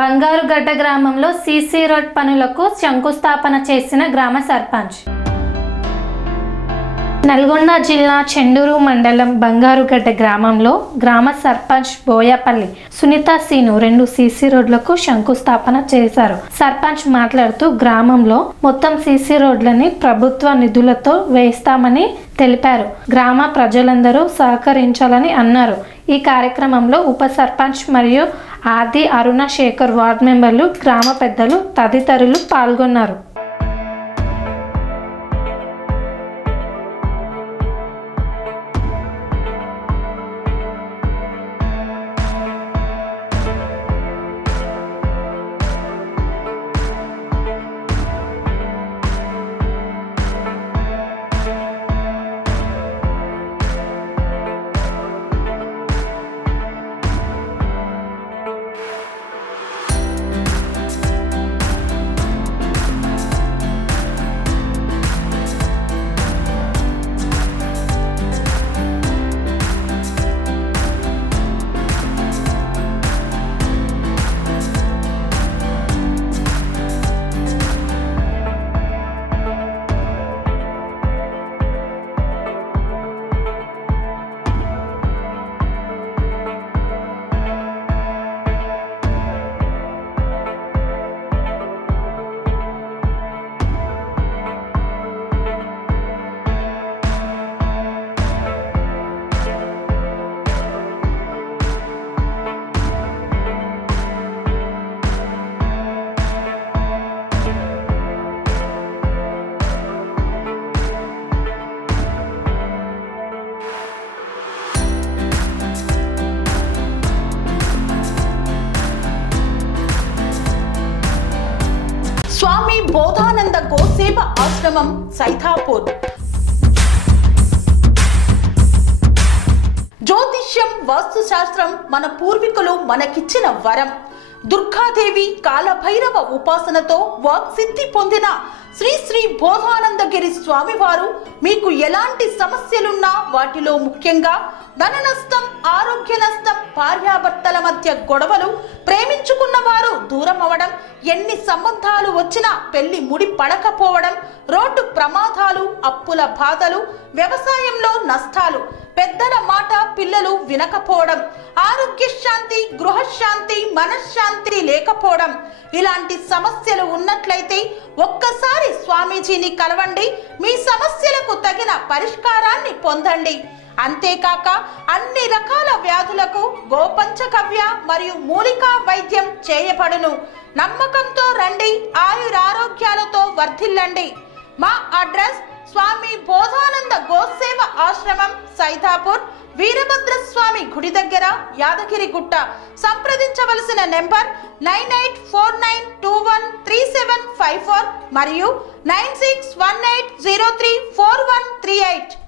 బంగారుగడ్డ గ్రామంలో CC road పనులకు శంకుస్థాపన చేసిన గ్రామ సర్పంచ్. నల్గొండ జిల్లా చెండూరు మండలం బంగారుగడ్డ గ్రామంలో గ్రామ సర్పంచ్ బోయపల్లి సునీత సీను 2 సీసీ రోడ్లకు శంకుస్థాపన చేశారు. సర్పంచ్ మాట్లాడుతూ గ్రామంలో మొత్తం సీసీ రోడ్లని ప్రభుత్వ నిధులతో వేస్తామని తెలిపారు. గ్రామ ప్రజలందరూ సహకరించాలని అన్నారు. ఈ కార్యక్రమంలో ఉప సర్పంచ్ మరియు ఆది అరుణ శేఖర్ వార్డు మెంబర్లు, గ్రామ పెద్దలు తదితరులు పాల్గొన్నారు. స్వామి బోధానంద గోసేవ ఆశ్రమం సైథాపూర్. జ్యోతిష్యం, వాస్తుశాస్త్రం మన పూర్వీకులు మనకిచ్చిన వరం. దుర్గాదేవి, కాలభైరవ ఉపాసనతో వాక్సిద్ధి పొందిన శ్రీ శ్రీ బోధానందగిరి స్వామివారు మీకు ఎలాంటి సమస్యలున్నా, వాటిలో ముఖ్యంగా ధన నష్టం, ఆరోగ్య నష్టం, భార్యాభర్తల మధ్య గొడవలు, ప్రేమించుకున్న వారు దూరం అవడం, ఎన్ని సంబంధాలు వచ్చినా పెళ్లి ముడి పడకపోవడం, రోడ్డు ప్రమాదాలు, అప్పుల బాధలు, వ్యవసాయంలో నష్టాలు, పెద్దల మాట పిల్లలు వినకపోవడం, ఆరోగ్య శాంతి, గృహశాంతి, మనశ్శాంతి లేకపోవడం, ఇలాంటి సమస్యలు ఉన్నట్లయితే ఒక్కసారి స్వామీజీని కలవండి. మీ సమస్యలకు తగిన పరిష్కారాన్ని పొందండి. అంతేకాక అన్ని రకాల వ్యాధులకు గోపంచగవ్య మరియు మూలికా వైద్యం చేయబడును. నమ్మకంతో రండి, ఆయురారోగ్యాలతో వర్ధిల్లండి. మా అడ్రస్ స్వామి బోధానంద గోసేవ ఆశ్రమం, సైథాపూర్, వీరభద్రస్వామి గుడి దగ్గర, యాదగిరిగుట్ట. సంప్రదించవలసిన నెంబర్ 9849213754 మరియు 9618034138.